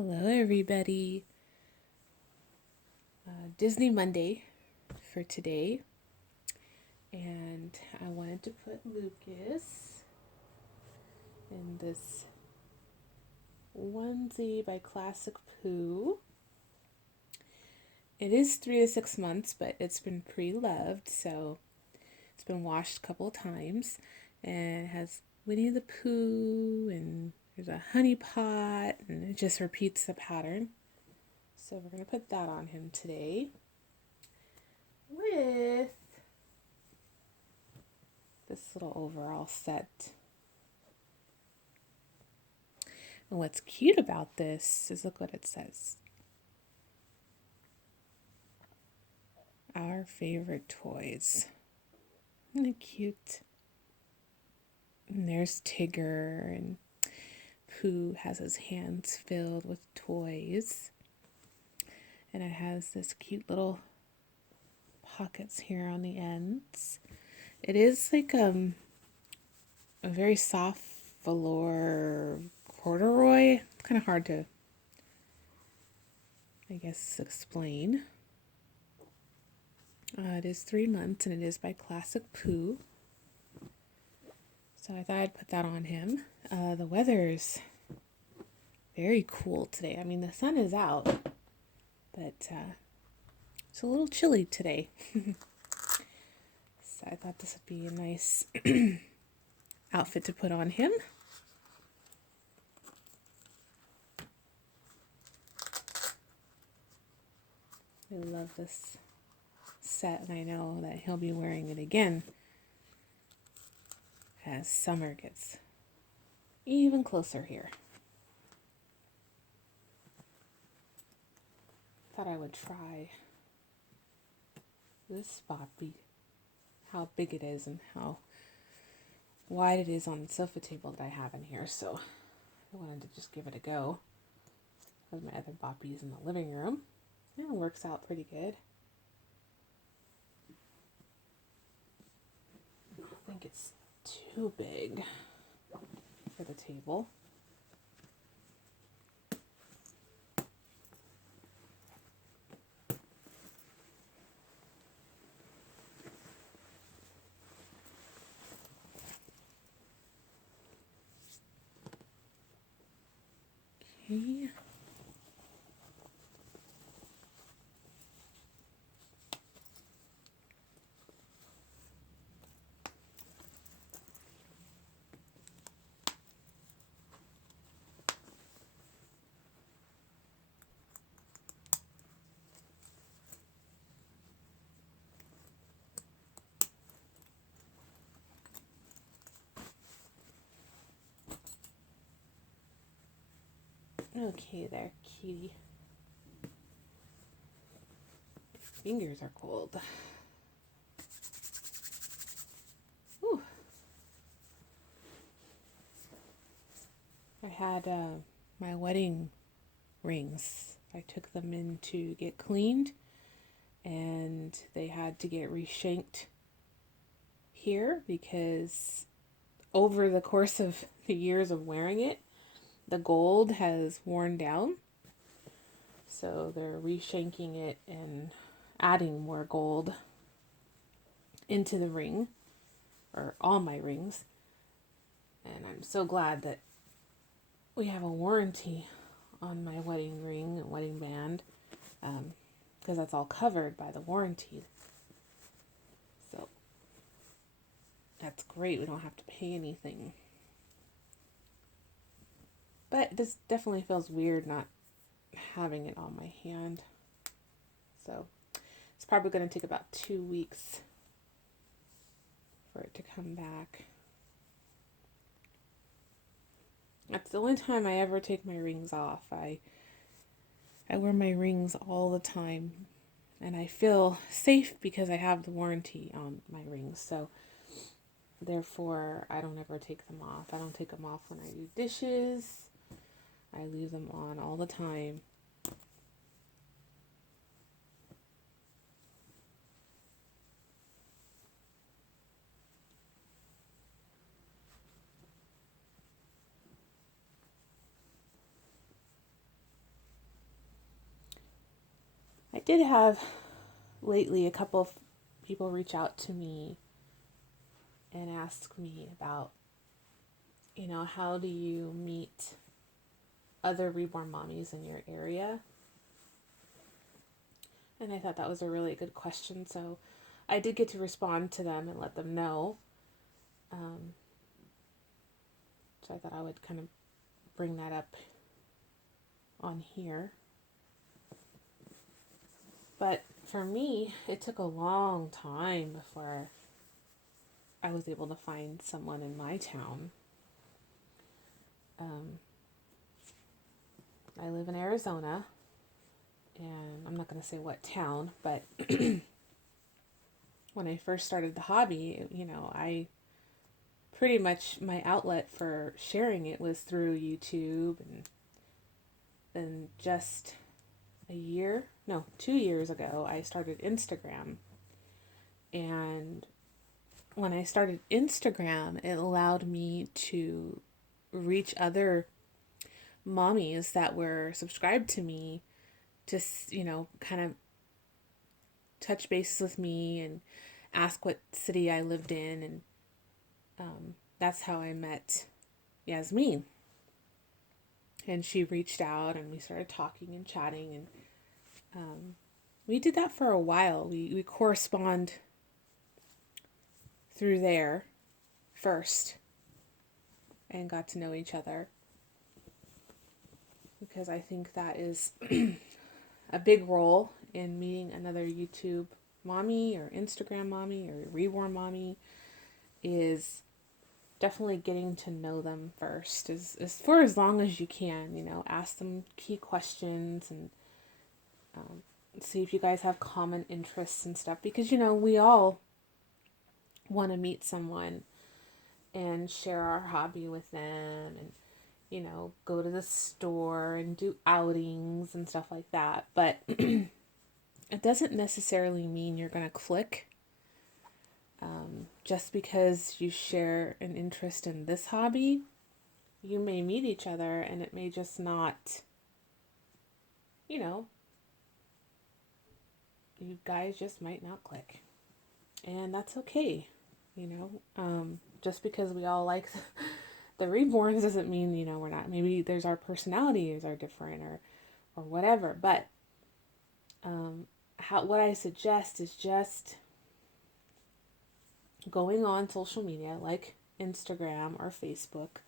Hello, everybody. Disney Monday for today, and I wanted to put Lucas in this onesie by Classic Pooh. It is 3 to 6 months, but it's been pre-loved, so it's been washed a couple of times, and it has Winnie the Pooh, and there's a honey pot, and it just repeats the pattern. So we're going to put that on him today with this little overall set. And what's cute about this is look what it says. Our favorite toys. Isn't it cute? And there's Tigger, and Pooh has his hands filled with toys. And it has this cute little pockets here on the ends. It is like a very soft velour corduroy. It's kind of hard to, I guess, explain. It is 3 months, and it is by Classic Pooh. So I thought I'd put that on him. The weather's very cool today. I mean, the sun is out, but it's a little chilly today. So I thought this would be a nice outfit to put on him. I love this set, and I know that he'll be wearing it again as summer gets even closer here. Thought I would try this spot, how big it is and how wide it is on the sofa table that I have in here, so I wanted to just give it a go with my other boppies in the living room. And it works out pretty good. I don't think it's too big for the table. Okay. Okay there, cutie. Fingers are cold. Whew. I had my wedding rings. I took them in to get cleaned, and they had to get reshanked here because over the course of the years of wearing it, the gold has worn down. So they're reshanking it and adding more gold into the ring, or all my rings. And I'm so glad that we have a warranty on my wedding ring and wedding band, because that's all covered by the warranty. So that's great. We don't have to pay anything. But this definitely feels weird not having it on my hand. So it's probably going to take about 2 weeks for it to come back. That's the only time I ever take my rings off. I wear my rings all the time, and I feel safe because I have the warranty on my rings. So therefore, I don't ever take them off. I don't take them off when I do dishes. I leave them on all the time. did have lately a couple of people reach out to me and ask me about, how do you meet other reborn mommies in your area? And I thought that was a really good question. So I did get to respond to them and let them know. So I thought I would kind of bring that up on here. But for me, it took a long time before I was able to find someone in my town. I live in Arizona, and I'm not going to say what town, but when I first started the hobby, I pretty much, my outlet for sharing it was through YouTube. And then just 2 years ago, I started Instagram. And when I started Instagram, it allowed me to reach other mommies that were subscribed to me, to, kind of touch bases with me and ask what city I lived in. And that's how I met Yasmin. And she reached out and we started talking and chatting. And we did that for a while. We correspond through there first and got to know each other, because I think that is a big role in meeting another YouTube mommy or Instagram mommy or reborn mommy, is definitely getting to know them first, is for as long as you can, ask them key questions and see if you guys have common interests and stuff, because we all want to meet someone and share our hobby with them, and go to the store and do outings and stuff like that. But it doesn't necessarily mean you're going to click. Just because you share an interest in this hobby, you may meet each other and it may just not, you guys just might not click. And that's okay. Just because we all like the reborns doesn't mean, we're not. Maybe there's our personalities are different or whatever. But what I suggest is just going on social media like Instagram or Facebook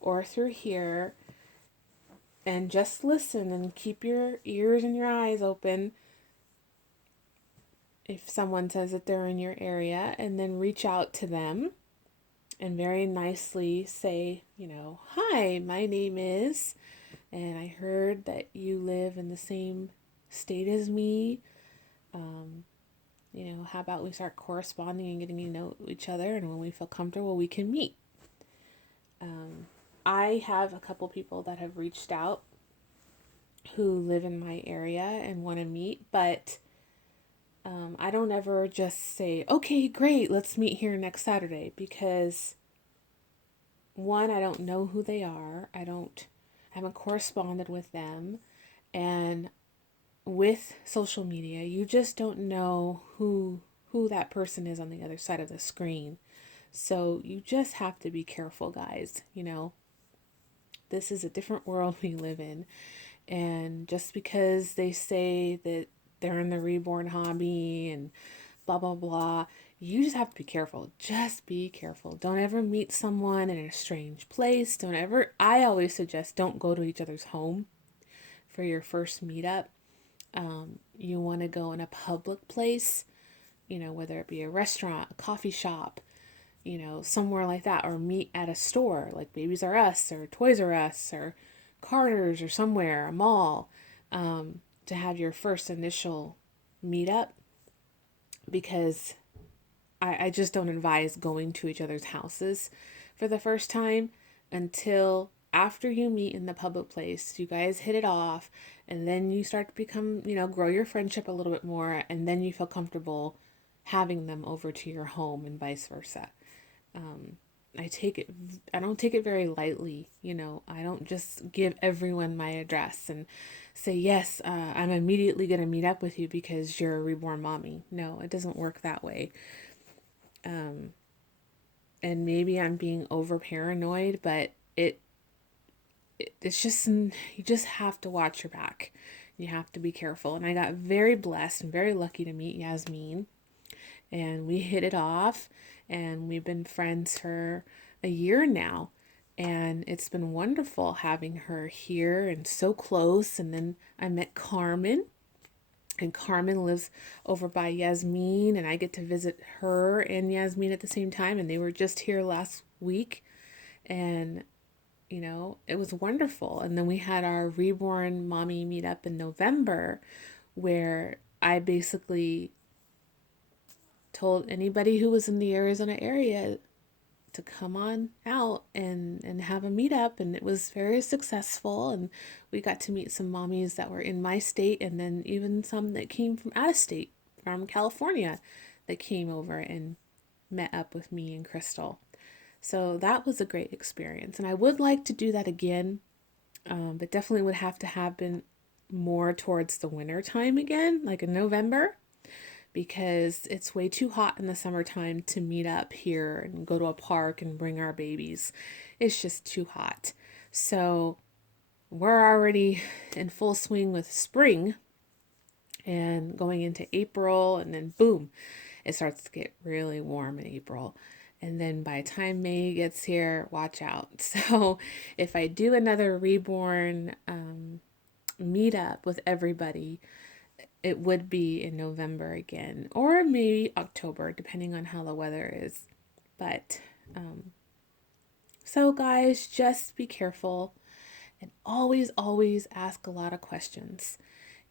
or through here, and just listen and keep your ears and your eyes open if someone says that they're in your area, and then reach out to them and very nicely say, hi, my name is, and I heard that you live in the same state as me. How about we start corresponding and getting to know each other, and when we feel comfortable, we can meet. I have a couple people that have reached out who live in my area and want to meet, but I don't ever just say, okay, great, let's meet here next Saturday, because one, I don't know who they are. I haven't corresponded with them. And with social media, you just don't know who that person is on the other side of the screen. So you just have to be careful, guys. This is a different world we live in. And just because they say that they're in the reborn hobby and blah, blah, blah, you just have to be careful. Just be careful. Don't ever meet someone in a strange place. I always suggest don't go to each other's home for your first meetup. You want to go in a public place, whether it be a restaurant, a coffee shop, somewhere like that, or meet at a store like Babies R Us or Toys R Us or Carter's or somewhere, a mall, to have your first initial meetup, because I just don't advise going to each other's houses for the first time until after you meet in the public place. You guys hit it off, and then you start to become, grow your friendship a little bit more, and then you feel comfortable having them over to your home and vice versa. I don't take it very lightly. You know, I don't just give everyone my address and say, yes, I'm immediately going to meet up with you because you're a reborn mommy. No, it doesn't work that way. And maybe I'm being over paranoid, but it's just, you just have to watch your back. You have to be careful. And I got very blessed and very lucky to meet Yasmin, and we hit it off, and we've been friends for a year now, and it's been wonderful having her here and so close. And then I met Carmen, and Carmen lives over by Yasmin, and I get to visit her and Yasmin at the same time, and they were just here last week, and it was wonderful. And then we had our Reborn Mommy meetup in November, where I basically told anybody who was in the Arizona area to come on out and have a meetup, and it was very successful. And we got to meet some mommies that were in my state, and then even some that came from out of state, from California, that came over and met up with me and Crystal. So that was a great experience, and I would like to do that again, but definitely would have to happen more towards the winter time again, like in November, because it's way too hot in the summertime to meet up here and go to a park and bring our babies. It's just too hot. So we're already in full swing with spring and going into April, and then boom, it starts to get really warm in April. And then by the time May gets here, watch out. So if I do another Reborn meetup with everybody, it would be in November again, or maybe October, depending on how the weather is. But so, guys, just be careful and always, always ask a lot of questions.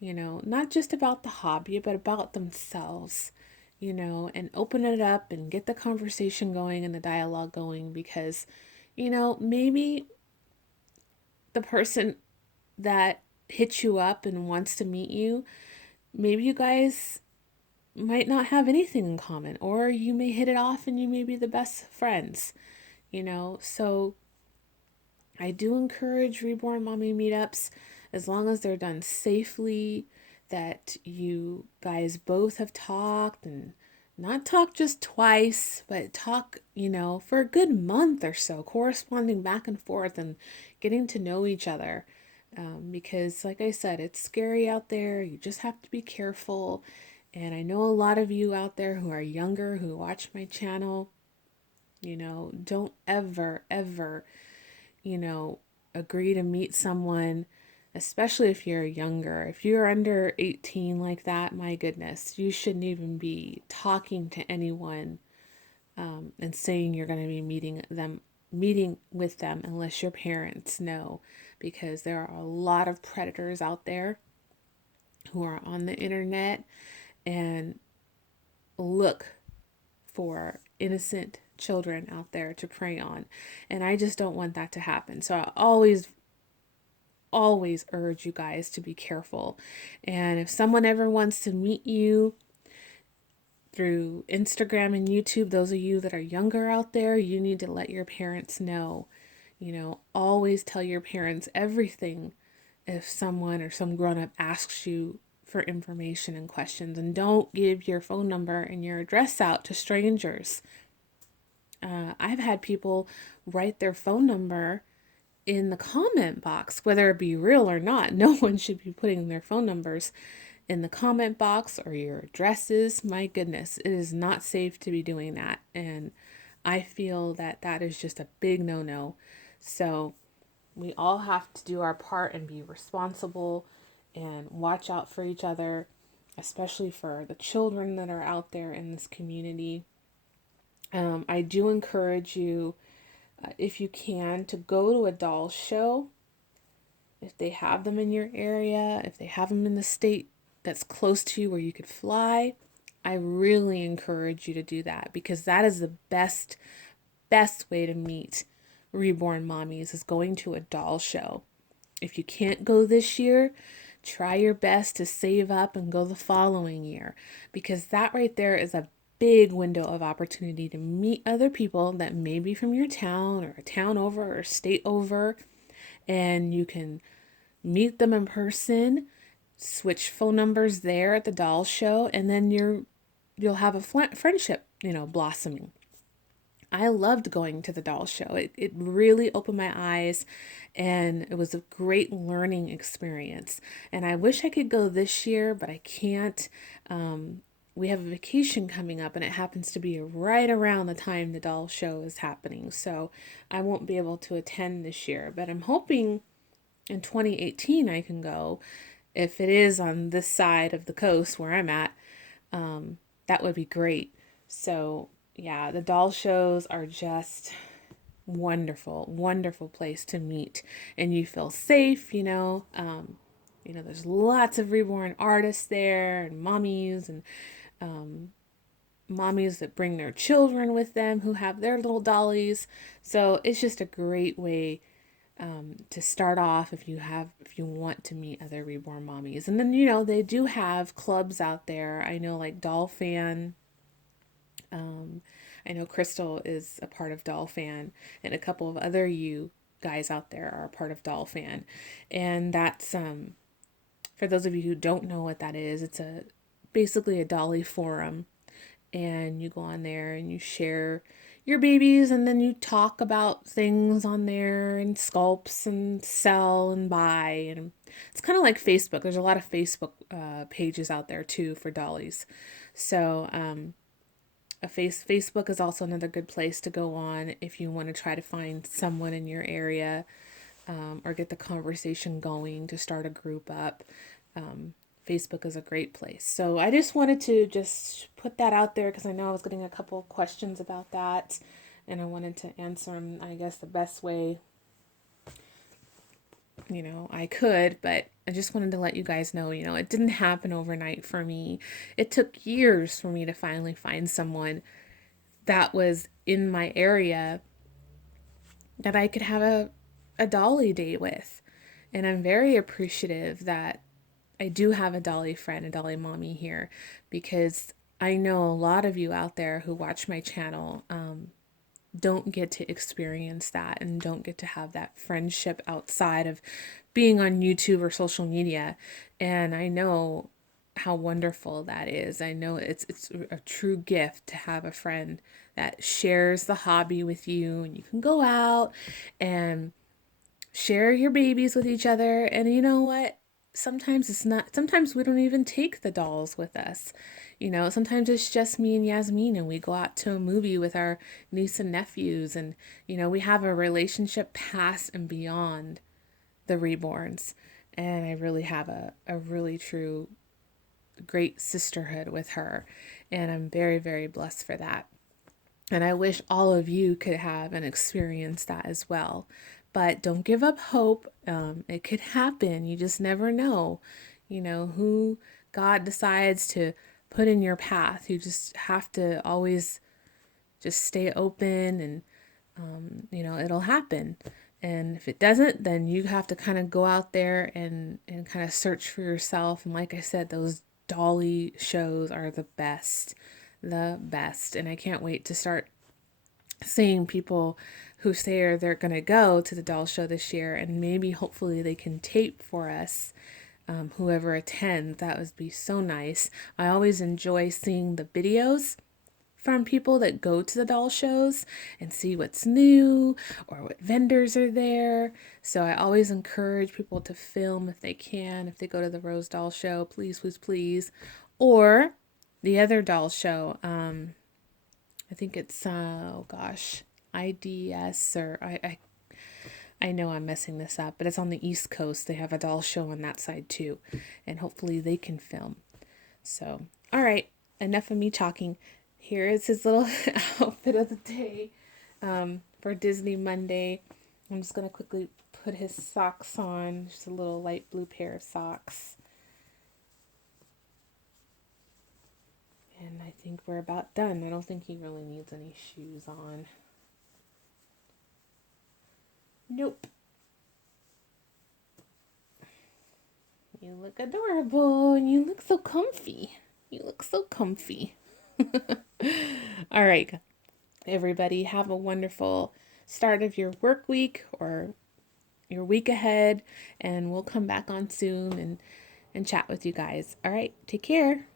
Not just about the hobby, but about themselves. And open it up and get the conversation going and the dialogue going, because, maybe the person that hits you up and wants to meet you, maybe you guys might not have anything in common, or you may hit it off and you may be the best friends, So I do encourage Reborn Mommy meetups, as long as they're done safely, that you guys both have talked, and not talk just twice, but talk, for a good month or so, corresponding back and forth and getting to know each other. Because, like I said, it's scary out there. You just have to be careful. And I know a lot of you out there who are younger who watch my channel, don't ever, ever, agree to meet someone, especially if you're younger. If you're under 18 like that, my goodness, you shouldn't even be talking to anyone and saying you're going to be meeting with them unless your parents know, because there are a lot of predators out there who are on the internet and look for innocent children out there to prey on. And I just don't want that to happen. So I always urge you guys to be careful. And if someone ever wants to meet you through Instagram and YouTube, those of you that are younger out there, you need to let your parents know. Always tell your parents everything if someone or some grown up asks you for information and questions. And don't give your phone number and your address out to strangers. I've had people write their phone number in the comment box, whether it be real or not. No one should be putting their phone numbers in the comment box or your addresses. My goodness, it is not safe to be doing that. And I feel that that is just a big no-no. So we all have to do our part and be responsible and watch out for each other, especially for the children that are out there in this community. I do encourage you, if you can, to go to a doll show. If they have them in your area, if they have them in the state that's close to you where you could fly, I really encourage you to do that, because that is the best way to meet reborn mommies, is going to a doll show. If you can't go this year, try your best to save up and go the following year, because that right there is a big window of opportunity to meet other people that may be from your town or a town over or state over, and you can meet them in person, switch phone numbers there at the doll show, and then you'll have a friendship, blossoming. I loved going to the doll show. It really opened my eyes, and it was a great learning experience. And I wish I could go this year, but I can't. We have a vacation coming up, and it happens to be right around the time the doll show is happening. So I won't be able to attend this year, but I'm hoping in 2018 I can go. If it is on this side of the coast where I'm at, that would be great. So yeah, the doll shows are just wonderful, wonderful place to meet, and you feel safe. There's lots of reborn artists there, and mommies, and mommies that bring their children with them who have their little dollies. So it's just a great way to start off if you want to meet other reborn mommies. And then they do have clubs out there. I know, like Doll Fan. I know Crystal is a part of Doll Fan, and a couple of other you guys out there are a part of Doll Fan. And that's for those of you who don't know what that is, it's basically a dolly forum, and you go on there and you share your babies, and then you talk about things on there and sculpts and sell and buy. And it's kind of like Facebook. There's a lot of Facebook pages out there too for dollies. So Facebook is also another good place to go on if you want to try to find someone in your area, or get the conversation going to start a group up. Facebook is a great place. So I just wanted to just put that out there because I know I was getting a couple of questions about that, and I wanted to answer them, I guess, the best way I could. But I just wanted to let you guys know, it didn't happen overnight for me. It took years for me to finally find someone that was in my area that I could have a dolly date with. And I'm very appreciative that I do have a dolly friend, a dolly mommy here, because I know a lot of you out there who watch my channel don't get to experience that and don't get to have that friendship outside of being on YouTube or social media. And I know how wonderful that is. I know it's a true gift to have a friend that shares the hobby with you, and you can go out and share your babies with each other. And you know what? Sometimes we don't even take the dolls with us. Sometimes it's just me and Yasmin, and we go out to a movie with our niece and nephews, and we have a relationship past and beyond the reborns. And I really have a really true great sisterhood with her, and I'm very, very blessed for that. And I wish all of you could have and experience that as well. But don't give up hope. It could happen. You just never know, who God decides to put in your path. You just have to always just stay open, and, it'll happen. And if it doesn't, then you have to kind of go out there and kind of search for yourself. And like I said, those dolly shows are the best. And I can't wait to start seeing people who say they're going to go to the doll show this year, and maybe hopefully they can tape for us, whoever attends. That would be so nice. I always enjoy seeing the videos from people that go to the doll shows and see what's new or what vendors are there. So I always encourage people to film if they can. If they go to the Rose Doll Show, please, please, please. Or the other doll show, I think it's IDS, or I know I'm messing this up, but it's on the East Coast. They have a doll show on that side too, and hopefully they can film. So, all right, enough of me talking. Here is his little outfit of the day for Disney Monday. I'm just going to quickly put his socks on, just a little light blue pair of socks. And I think we're about done. I don't think he really needs any shoes on. Nope. You look adorable, and you look so comfy. You look so comfy. All right, everybody, have a wonderful start of your work week or your week ahead, and we'll come back on soon and chat with you guys. All right, take care.